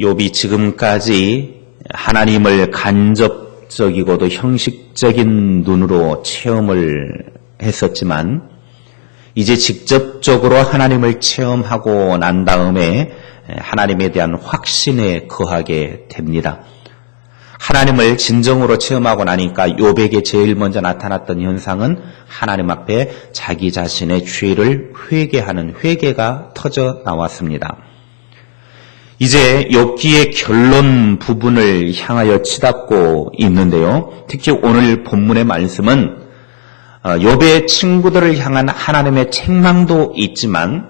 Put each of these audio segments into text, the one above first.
욥이 지금까지 하나님을 간접적이고도 형식적인 눈으로 체험을 했었지만 이제 직접적으로 하나님을 체험하고 난 다음에 하나님에 대한 확신에 거하게 됩니다. 하나님을 진정으로 체험하고 나니까 욥에게 제일 먼저 나타났던 현상은 하나님 앞에 자기 자신의 죄를 회개하는 회개가 터져 나왔습니다. 이제 욥기의 결론 부분을 향하여 치닫고 있는데요. 특히 오늘 본문의 말씀은 욥의 친구들을 향한 하나님의 책망도 있지만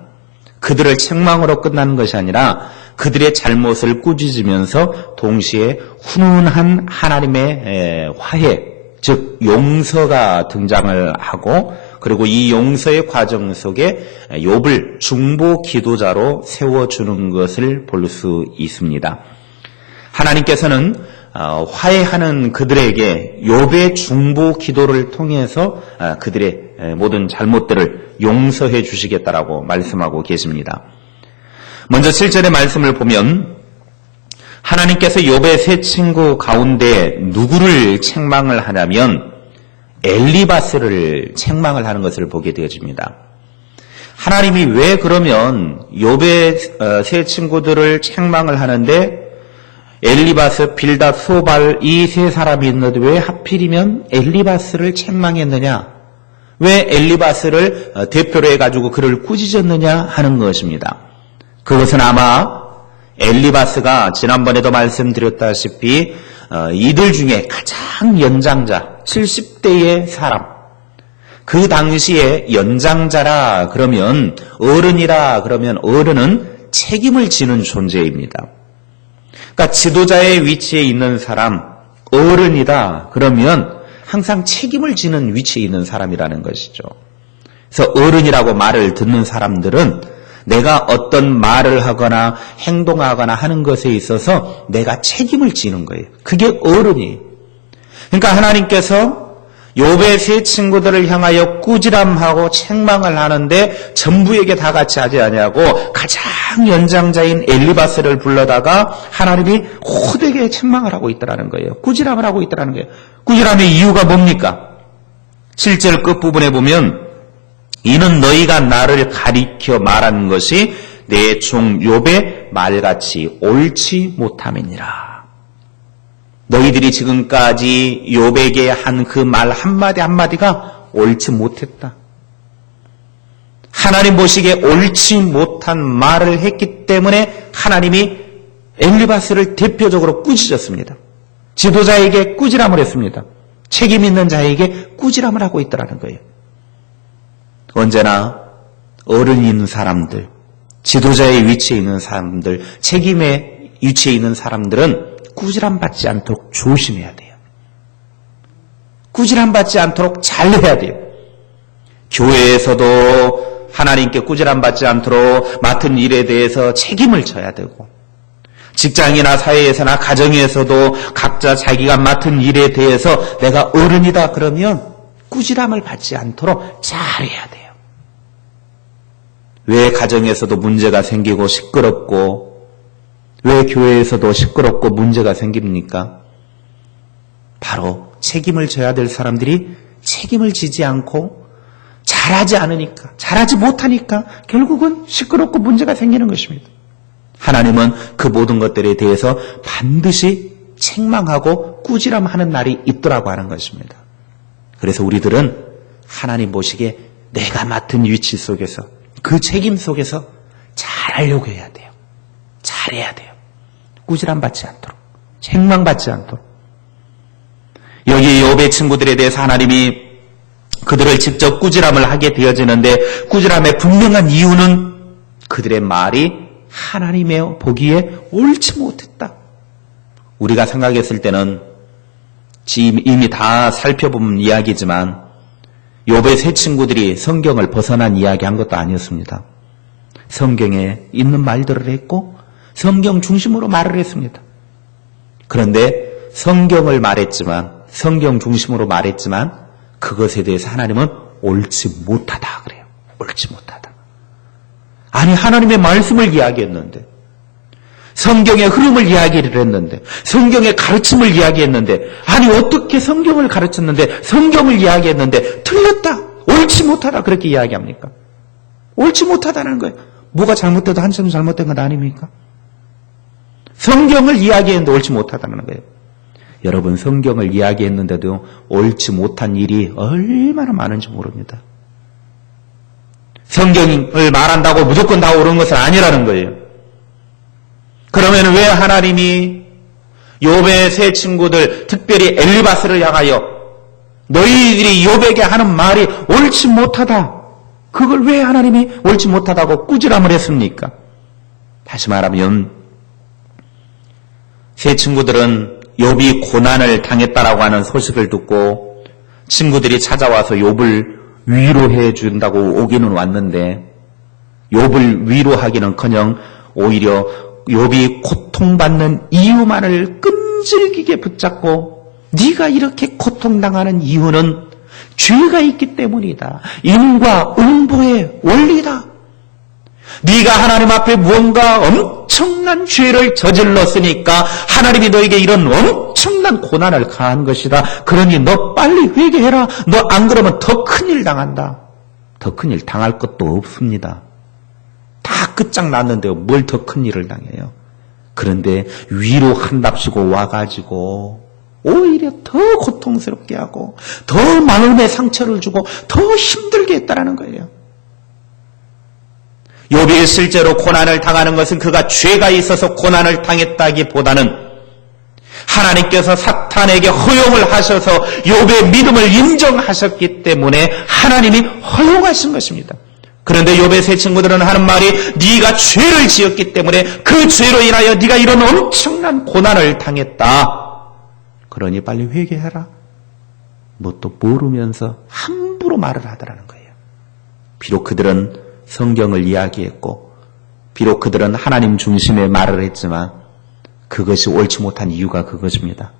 그들을 책망으로 끝나는 것이 아니라 그들의 잘못을 꾸짖으면서 동시에 훈훈한 하나님의 화해, 즉 용서가 등장을 하고 그리고 이 용서의 과정 속에 욥을 중보 기도자로 세워주는 것을 볼 수 있습니다. 하나님께서는 화해하는 그들에게 욥의 중보 기도를 통해서 그들의 모든 잘못들을 용서해 주시겠다라고 말씀하고 계십니다. 먼저 7절의 말씀을 보면 하나님께서 욥의 세 친구 가운데 누구를 책망을 하냐면 엘리바스를 책망을 하는 것을 보게 되어집니다. 하나님이 왜 그러면 욥의 세 친구들을 책망을 하는데 엘리바스, 빌닷, 소발 이 세 사람이 있는데 왜 하필이면 엘리바스를 책망했느냐? 왜 엘리바스를 대표로 해가지고 그를 꾸짖었느냐 하는 것입니다. 그것은 아마 엘리바스가 지난번에도 말씀드렸다시피 이들 중에 가장 연장자 70대의 사람, 그 당시에 연장자라 그러면 어른이라 그러면 어른은 책임을 지는 존재입니다. 그러니까 지도자의 위치에 있는 사람, 어른이다 그러면 항상 책임을 지는 위치에 있는 사람이라는 것이죠. 그래서 어른이라고 말을 듣는 사람들은 내가 어떤 말을 하거나 행동하거나 하는 것에 있어서 내가 책임을 지는 거예요. 그게 어른이에요. 그러니까 하나님께서 욥의 세 친구들을 향하여 꾸지람하고 책망을 하는데 전부에게 다 같이 하지 아니하고 가장 연장자인 엘리바스를 불러다가 하나님이 호되게 책망을 하고 있더라는 거예요. 꾸지람을 하고 있더라는 거예요. 꾸지람의 이유가 뭡니까? 7절 끝부분에 보면 이는 너희가 나를 가리켜 말한 것이 내 종 욥의 말같이 옳지 못함이니라. 너희들이 지금까지 욥에게 한 그 말 한마디 한마디가 옳지 못했다. 하나님 보시기에 옳지 못한 말을 했기 때문에 하나님이 엘리바스를 대표적으로 꾸짖었습니다. 지도자에게 꾸지람을 했습니다. 책임 있는 자에게 꾸지람을 하고 있더라는 거예요. 언제나 어른이 있는 사람들, 지도자의 위치에 있는 사람들, 책임의 위치에 있는 사람들은 꾸지람 받지 않도록 조심해야 돼요. 꾸지람 받지 않도록 잘해야 돼요. 교회에서도 하나님께 꾸지람 받지 않도록 맡은 일에 대해서 책임을 져야 되고 직장이나 사회에서나 가정에서도 각자 자기가 맡은 일에 대해서 내가 어른이다 그러면 꾸지람을 받지 않도록 잘해야 돼요. 왜 가정에서도 문제가 생기고 시끄럽고 왜 교회에서도 시끄럽고 문제가 생깁니까? 바로 책임을 져야 될 사람들이 책임을 지지 않고 잘하지 않으니까, 잘하지 못하니까 결국은 시끄럽고 문제가 생기는 것입니다. 하나님은 그 모든 것들에 대해서 반드시 책망하고 꾸지람하는 날이 있더라고 하는 것입니다. 그래서 우리들은 하나님 보시기에 내가 맡은 위치 속에서 그 책임 속에서 잘하려고 해야 돼요. 잘해야 돼요. 꾸지람 받지 않도록, 책망 받지 않도록. 여기 욥의 친구들에 대해서 하나님이 그들을 직접 꾸지람을 하게 되어지는데 꾸지람의 분명한 이유는 그들의 말이 하나님의 보기에 옳지 못했다. 우리가 생각했을 때는 이미 다 살펴본 이야기지만 욥의 세 친구들이 성경을 벗어난 이야기 한 것도 아니었습니다. 성경에 있는 말들을 했고 성경 중심으로 말을 했습니다. 그런데 성경을 말했지만 성경 중심으로 말했지만 그것에 대해서 하나님은 옳지 못하다 그래요. 옳지 못하다. 아니 하나님의 말씀을 이야기했는데 성경의 흐름을 이야기를 했는데, 성경의 가르침을 이야기했는데, 아니 어떻게 성경을 가르쳤는데, 성경을 이야기했는데 틀렸다, 옳지 못하다 그렇게 이야기합니까? 옳지 못하다는 거예요. 뭐가 잘못돼도 한참 잘못된 건 아닙니까? 성경을 이야기했는데 옳지 못하다는 거예요. 여러분, 성경을 이야기했는데도 옳지 못한 일이 얼마나 많은지 모릅니다. 성경을 말한다고 무조건 다 옳은 것은 아니라는 거예요. 그러면 왜 하나님이 욥의 세 친구들, 특별히 엘리바스를 향하여 너희들이 욥에게 하는 말이 옳지 못하다, 그걸 왜 하나님이 옳지 못하다고 꾸지람을 했습니까? 다시 말하면 세 친구들은 욥이 고난을 당했다라고 하는 소식을 듣고 친구들이 찾아와서 욥을 위로해 준다고 오기는 왔는데, 욥을 위로하기는커녕 오히려 욥이 고통받는 이유만을 끈질기게 붙잡고, 네가 이렇게 고통당하는 이유는 죄가 있기 때문이다, 인과 응보의 원리다, 네가 하나님 앞에 무언가 엄청난 죄를 저질렀으니까 하나님이 너에게 이런 엄청난 고난을 가한 것이다. 그러니 너 빨리 회개해라. 너 안 그러면 더 큰일 당한다. 더 큰일 당할 것도 없습니다. 다 끝장났는데 뭘 더 큰일을 당해요. 그런데 위로한답시고 와가지고 오히려 더 고통스럽게 하고 더 마음의 상처를 주고 더 힘들게 했다라는 거예요. 욥이 실제로 고난을 당하는 것은 그가 죄가 있어서 고난을 당했다기보다는 하나님께서 사탄에게 허용을 하셔서 욥의 믿음을 인정하셨기 때문에 하나님이 허용하신 것입니다. 그런데 욥의 세 친구들은 하는 말이, 네가 죄를 지었기 때문에 그 죄로 인하여 네가 이런 엄청난 고난을 당했다. 그러니 빨리 회개해라. 뭣도 모르면서 함부로 말을 하더라는 거예요. 비록 그들은 성경을 이야기했고, 비록 그들은 하나님 중심의 말을 했지만 그것이 옳지 못한 이유가 그것입니다.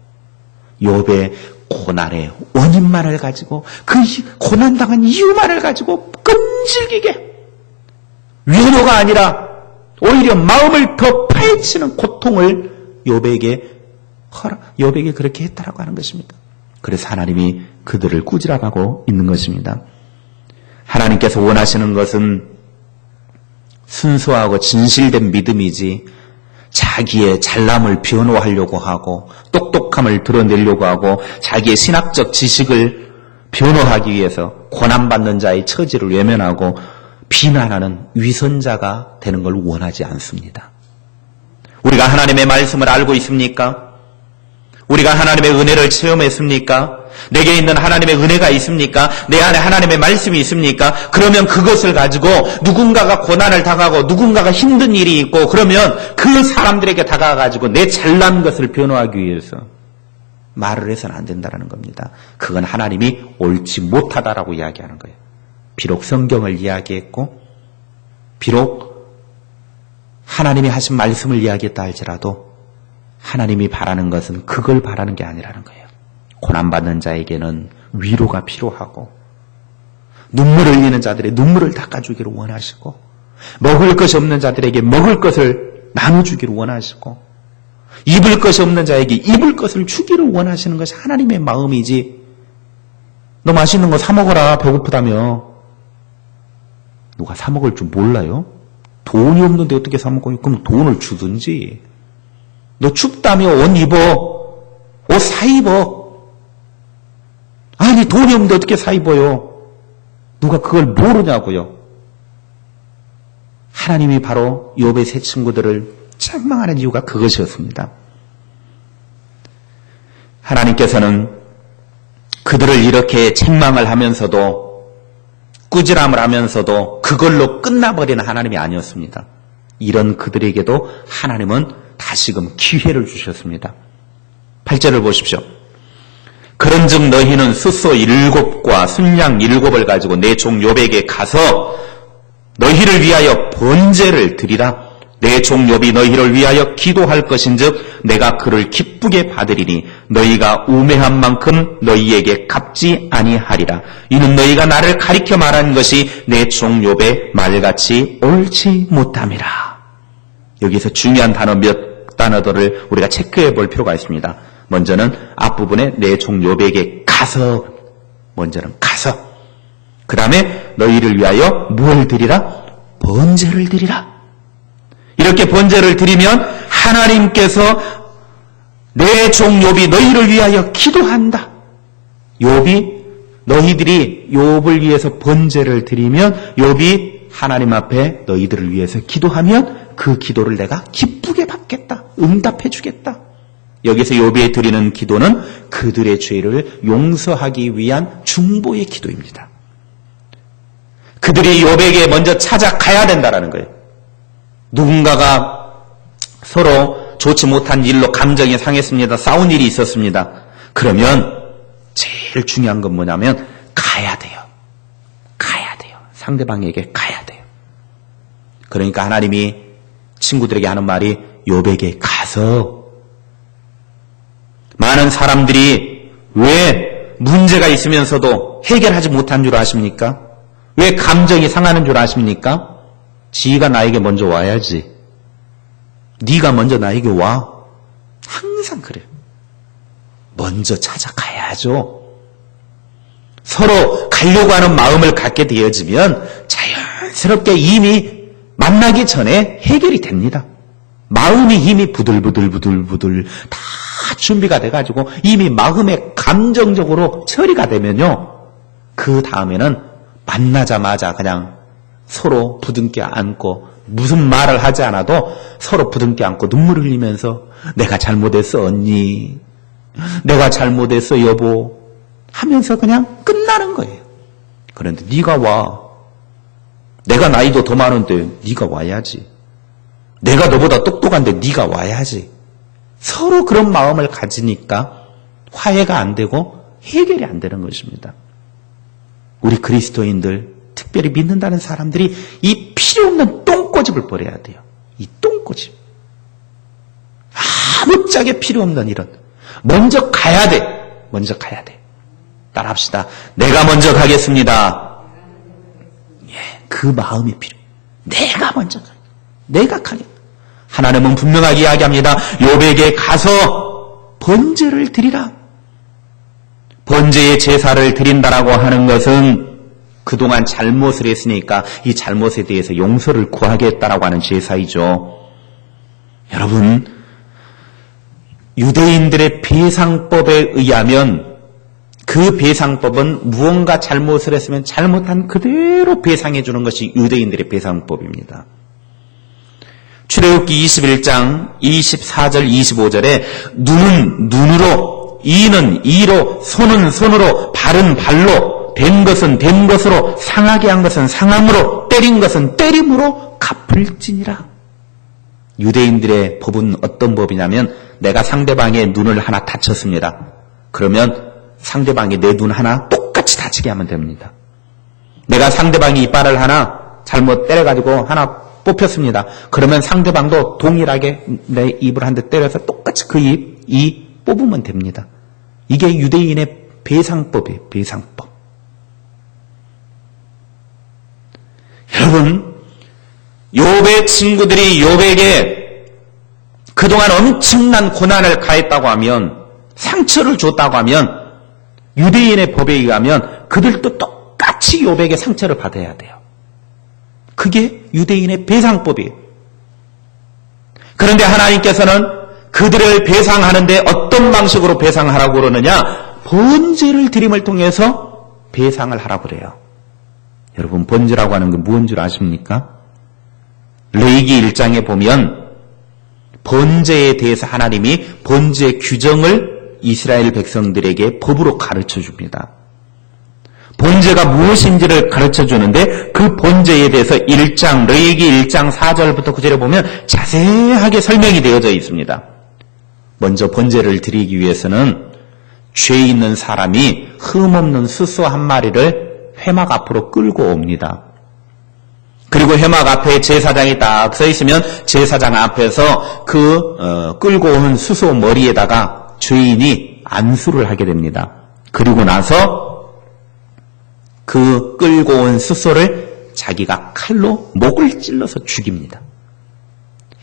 욥의 고난의 원인만을 가지고, 그 고난당한 이유만을 가지고 끈질기게, 위로가 아니라 오히려 마음을 더 파헤치는 고통을 욥에게 그렇게 했다라고 하는 것입니다. 그래서 하나님이 그들을 꾸지람하고 있는 것입니다. 하나님께서 원하시는 것은 순수하고 진실된 믿음이지, 자기의 잘남을 변호하려고 하고 똑똑함을 드러내려고 하고 자기의 신학적 지식을 변호하기 위해서 고난받는 자의 처지를 외면하고 비난하는 위선자가 되는 걸 원하지 않습니다. 우리가 하나님의 말씀을 알고 있습니까? 우리가 하나님의 은혜를 체험했습니까? 내게 있는 하나님의 은혜가 있습니까? 내 안에 하나님의 말씀이 있습니까? 그러면 그것을 가지고 누군가가 고난을 당하고 누군가가 힘든 일이 있고 그러면 그 사람들에게 다가가가지고 내 잘난 것을 변호하기 위해서 말을 해서는 안 된다는 겁니다. 그건 하나님이 옳지 못하다라고 이야기하는 거예요. 비록 성경을 이야기했고 비록 하나님이 하신 말씀을 이야기했다 할지라도 하나님이 바라는 것은 그걸 바라는 게 아니라는 거예요. 고난받는 자에게는 위로가 필요하고 눈물을 흘리는 자들의 눈물을 닦아주기를 원하시고 먹을 것이 없는 자들에게 먹을 것을 나눠주기를 원하시고 입을 것이 없는 자에게 입을 것을 주기를 원하시는 것이 하나님의 마음이지, 너 맛있는 거 사 먹어라 배고프다며 누가 사 먹을 줄 몰라요? 돈이 없는데 어떻게 사 먹어요? 그럼 돈을 주든지. 너 춥다며 옷 입어. 옷 사 입어. 아니 돈이 없는데 어떻게 사 입어요? 누가 그걸 모르냐고요. 하나님이 바로 욥의 세 친구들을 책망하는 이유가 그것이었습니다. 하나님께서는 그들을 이렇게 책망을 하면서도 꾸지람을 하면서도 그걸로 끝나버리는 하나님이 아니었습니다. 이런 그들에게도 하나님은 다시금 기회를 주셨습니다. 8절을 보십시오. 그런즉 너희는 숫소 7과 순양 7을 가지고 내 종 욥에게 가서 너희를 위하여 번제를 드리라. 내 종 욥이 너희를 위하여 기도할 것인즉 내가 그를 기쁘게 받으리니 너희가 우매한 만큼 너희에게 갚지 아니하리라. 이는 너희가 나를 가리켜 말한 것이 내 종 욥의 말같이 옳지 못함이라. 여기서 중요한 단어 몇 단어들을 우리가 체크해 볼 필요가 있습니다. 먼저는 앞부분에 내 종 욥에게 가서, 먼저는 가서, 그 다음에 너희를 위하여 무엇을 드리라? 번제를 드리라. 이렇게 번제를 드리면 하나님께서 내 종 욥이 너희를 위하여 기도한다. 욥이 너희들이 욥을 위해서 번제를 드리면 욥이 하나님 앞에 너희들을 위해서 기도하면 그 기도를 내가 기쁘게 받겠다. 응답해 주겠다. 여기서 욥이 드리는 기도는 그들의 죄를 용서하기 위한 중보의 기도입니다. 그들이 욥에게 먼저 찾아가야 된다라는 거예요. 누군가가 서로 좋지 못한 일로 감정이 상했습니다. 싸운 일이 있었습니다. 그러면 제일 중요한 건 뭐냐면 가야 돼요. 가야 돼요. 상대방에게 가야 돼요. 그러니까 하나님이 친구들에게 하는 말이 욥에게 가서, 많은 사람들이 왜 문제가 있으면서도 해결하지 못한 줄 아십니까? 왜 감정이 상하는 줄 아십니까? 지가 나에게 먼저 와야지. 네가 먼저 나에게 와. 항상 그래요. 먼저 찾아가야죠. 서로 가려고 하는 마음을 갖게 되어지면 자연스럽게 이미 만나기 전에 해결이 됩니다. 마음이 이미 부들부들 다 준비가 돼가지고 이미 마음에 감정적으로 처리가 되면요. 그 다음에는 만나자마자 그냥 서로 부둥켜 안고 무슨 말을 하지 않아도 서로 부둥켜 안고 눈물 흘리면서 내가 잘못했어 언니, 내가 잘못했어 여보 하면서 그냥 끝나는 거예요. 그런데 네가 와. 내가 나이도 더 많은데 네가 와야지. 내가 너보다 똑똑한데 네가 와야지. 서로 그런 마음을 가지니까 화해가 안 되고 해결이 안 되는 것입니다. 우리 그리스도인들, 특별히 믿는다는 사람들이 이 필요 없는 똥꼬집을 버려야 돼요. 이 똥꼬집. 아무짝에 필요 없는 이런. 먼저 가야 돼. 먼저 가야 돼. 따라합시다. 내가 먼저 가겠습니다. 예, 그 마음이 필요해. 내가 먼저 가. 내가 가겠다. 하나님은 분명하게 이야기합니다. 욥에게 가서 번제를 드리라. 번제의 제사를 드린다라고 하는 것은 그동안 잘못을 했으니까 이 잘못에 대해서 용서를 구하겠다라고 하는 제사이죠. 여러분, 유대인들의 배상법에 의하면 그 배상법은 무언가 잘못을 했으면 잘못한 그대로 배상해 주는 것이 유대인들의 배상법입니다. 출애굽기 21장 24절 25절에 눈은 눈으로, 이는 이로, 손은 손으로, 발은 발로, 된 것은 된 것으로, 상하게 한 것은 상함으로, 때린 것은 때림으로 갚을지니라. 유대인들의 법은 어떤 법이냐면 내가 상대방의 눈을 하나 다쳤습니다. 그러면 상대방이 내 눈 하나 똑같이 다치게 하면 됩니다. 내가 상대방이 이빨을 하나 잘못 때려가지고 하나 뽑혔습니다. 그러면 상대방도 동일하게 내 입을 한 대 때려서 똑같이 그 입 뽑으면 됩니다. 이게 유대인의 배상법이에요. 배상법. 여러분, 욥의 친구들이 욥에게 그동안 엄청난 고난을 가했다고 하면, 상처를 줬다고 하면, 유대인의 법에 의하면 그들도 똑같이 욥에게 상처를 받아야 돼요. 그게 유대인의 배상법이에요. 그런데 하나님께서는 그들을 배상하는데 어떤 방식으로 배상하라고 그러느냐? 번제를 드림을 통해서 배상을 하라고 그래요. 여러분, 번제라고 하는 게 무엇인 줄 아십니까? 레위기 1장에 보면 번제에 대해서 하나님이 번제 규정을 이스라엘 백성들에게 법으로 가르쳐 줍니다. 번제가 무엇인지를 가르쳐 주는데 그 번제에 대해서 1장, 레위기 1장 4절부터 9절에 보면 자세하게 설명이 되어져 있습니다. 먼저 번제를 드리기 위해서는 죄 있는 사람이 흠없는 수소 한 마리를 회막 앞으로 끌고 옵니다. 그리고 회막 앞에 제사장이 딱 서 있으면 제사장 앞에서 그 끌고 온 수소 머리에다가 죄인이 안수를 하게 됩니다. 그리고 나서 그 끌고 온 수소를 자기가 칼로 목을 찔러서 죽입니다.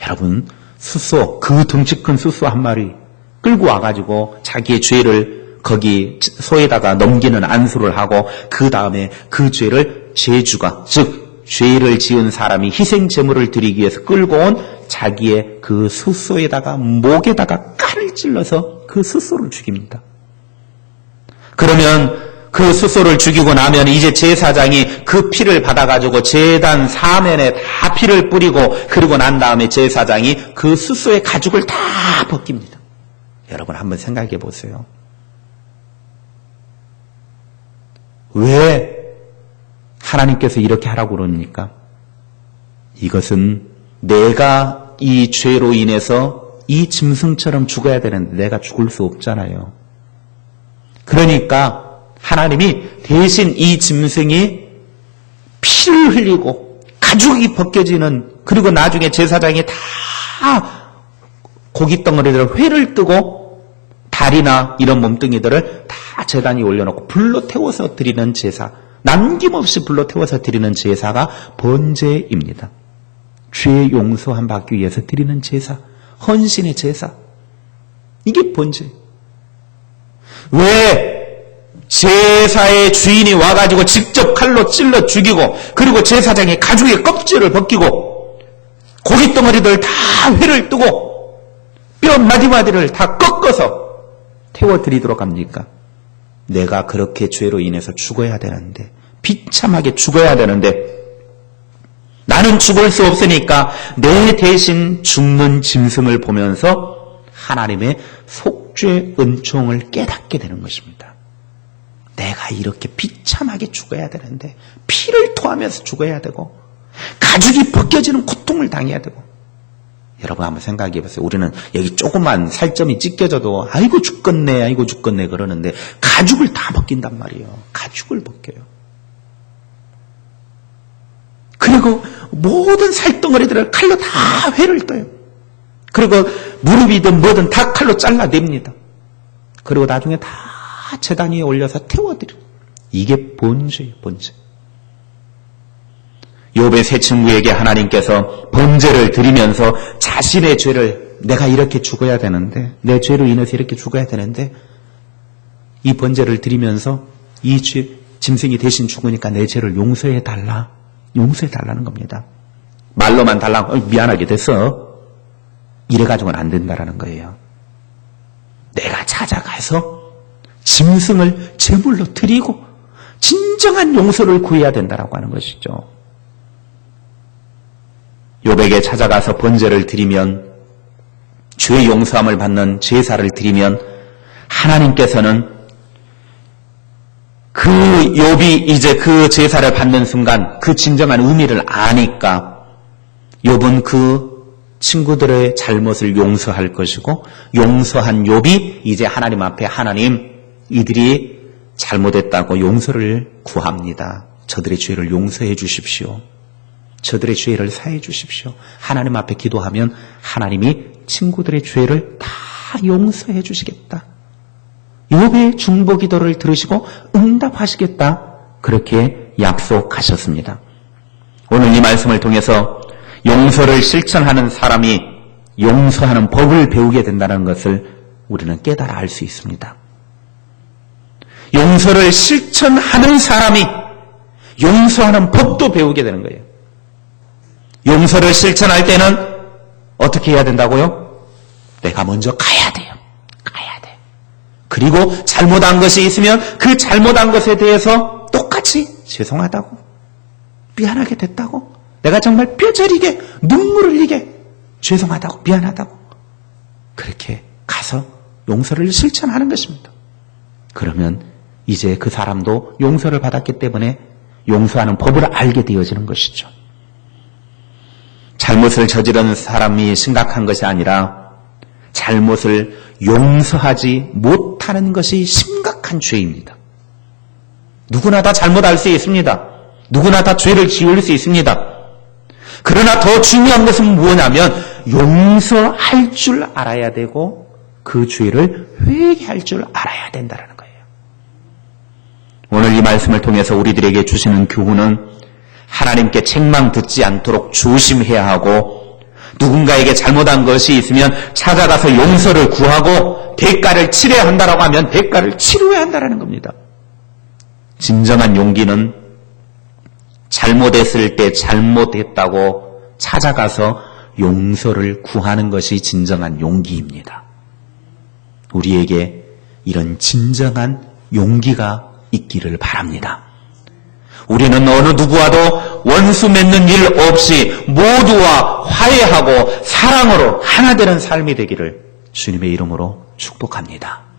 여러분, 숫소, 그 덩치 큰 숫소 한 마리 끌고 와가지고 자기의 죄를 거기 소에다가 넘기는 안수를 하고 그 다음에 그 죄를 죄주가, 즉 죄를 지은 사람이 희생 제물을 드리기 위해서 끌고 온 자기의 그 숫소에다가 목에다가 칼을 찔러서 그 숫소를 죽입니다. 그러면 그 숫소를 죽이고 나면 이제 제사장이 그 피를 받아가지고 제단 사면에 다 피를 뿌리고 그리고 난 다음에 제사장이 그 숫소의 가죽을 다 벗깁니다. 여러분 한번 생각해 보세요. 왜 하나님께서 이렇게 하라고 그럽니까? 이것은 내가 이 죄로 인해서 이 짐승처럼 죽어야 되는데 내가 죽을 수 없잖아요. 그러니까 하나님이 대신 이 짐승이 피를 흘리고 가죽이 벗겨지는, 그리고 나중에 제사장이 다 고깃덩어리들 회를 뜨고 다리나 이런 몸뚱이들을 다 제단에 올려놓고 불로 태워서 드리는 제사, 남김없이 불로 태워서 드리는 제사가 번제입니다. 죄 용서함 받기 위해서 드리는 제사, 헌신의 제사, 이게 번제. 왜 제사의 주인이 와가지고 직접 칼로 찔러 죽이고 그리고 제사장이 가죽의 껍질을 벗기고 고깃덩어리들 다 회를 뜨고 뼈 마디마디를 다 꺾어서 태워드리도록 합니까? 내가 그렇게 죄로 인해서 죽어야 되는데, 비참하게 죽어야 되는데 나는 죽을 수 없으니까 내 대신 죽는 짐승을 보면서 하나님의 속죄 은총을 깨닫게 되는 것입니다. 내가 이렇게 비참하게 죽어야 되는데 피를 토하면서 죽어야 되고 가죽이 벗겨지는 고통을 당해야 되고. 여러분 한번 생각해 보세요. 우리는 여기 조그만 살점이 찢겨져도 아이고 죽겠네, 아이고 죽겠네 그러는데 가죽을 다 벗긴단 말이에요. 가죽을 벗겨요. 그리고 모든 살덩어리들을 칼로 다 회를 떠요. 그리고 무릎이든 뭐든 다 칼로 잘라냅니다. 그리고 나중에 다 제단 위에 올려서 태워드려요. 이게 번제예요, 번제. 욥의 세 친구에게 하나님께서 번제를 드리면서 자신의 죄를, 내가 이렇게 죽어야 되는데, 내 죄로 인해서 이렇게 죽어야 되는데, 이 번제를 드리면서 이 짐승이 대신 죽으니까 내 죄를 용서해달라, 용서해달라는 겁니다. 말로만 달라고 미안하게 됐어, 이래가지고는 안 된다라는 거예요. 내가 찾아가서 짐승을 제물로 드리고 진정한 용서를 구해야 된다라고 하는 것이죠. 욥에게 찾아가서 번제를 드리면, 죄 용서함을 받는 제사를 드리면 하나님께서는 그 욥이 이제 그 제사를 받는 순간 그 진정한 의미를 아니까 욥은 그 친구들의 잘못을 용서할 것이고, 용서한 욥이 이제 하나님 앞에, 하나님 이들이 잘못했다고 용서를 구합니다. 저들의 죄를 용서해 주십시오. 저들의 죄를 사해 주십시오. 하나님 앞에 기도하면 하나님이 친구들의 죄를 다 용서해 주시겠다. 욥의 중보 기도를 들으시고 응답하시겠다. 그렇게 약속하셨습니다. 오늘 이 말씀을 통해서 용서를 실천하는 사람이 용서하는 법을 배우게 된다는 것을 우리는 깨달아 알 수 있습니다. 용서를 실천하는 사람이 용서하는 법도 배우게 되는 거예요. 용서를 실천할 때는 어떻게 해야 된다고요? 내가 먼저 가야 돼요. 가야 돼. 그리고 잘못한 것이 있으면 그 잘못한 것에 대해서 똑같이 죄송하다고, 미안하게 됐다고, 내가 정말 뼈저리게 눈물 흘리게 죄송하다고, 미안하다고, 그렇게 가서 용서를 실천하는 것입니다. 그러면 이제 그 사람도 용서를 받았기 때문에 용서하는 법을 알게 되어지는 것이죠. 잘못을 저지른 사람이 심각한 것이 아니라 잘못을 용서하지 못하는 것이 심각한 죄입니다. 누구나 다 잘못할 수 있습니다. 누구나 다 죄를 지을 수 있습니다. 그러나 더 중요한 것은 뭐냐면 용서할 줄 알아야 되고 그 죄를 회개할 줄 알아야 된다는 거예요. 오늘 이 말씀을 통해서 우리들에게 주시는 교훈은 하나님께 책망 듣지 않도록 조심해야 하고, 누군가에게 잘못한 것이 있으면 찾아가서 용서를 구하고 대가를 치러야 한다라고 하면 대가를 치러야 한다라는 겁니다. 진정한 용기는 잘못했을 때 잘못했다고 찾아가서 용서를 구하는 것이 진정한 용기입니다. 우리에게 이런 진정한 용기가 있기를 바랍니다. 우리는 어느 누구와도 원수 맺는 일 없이 모두와 화해하고 사랑으로 하나 되는 삶이 되기를 주님의 이름으로 축복합니다.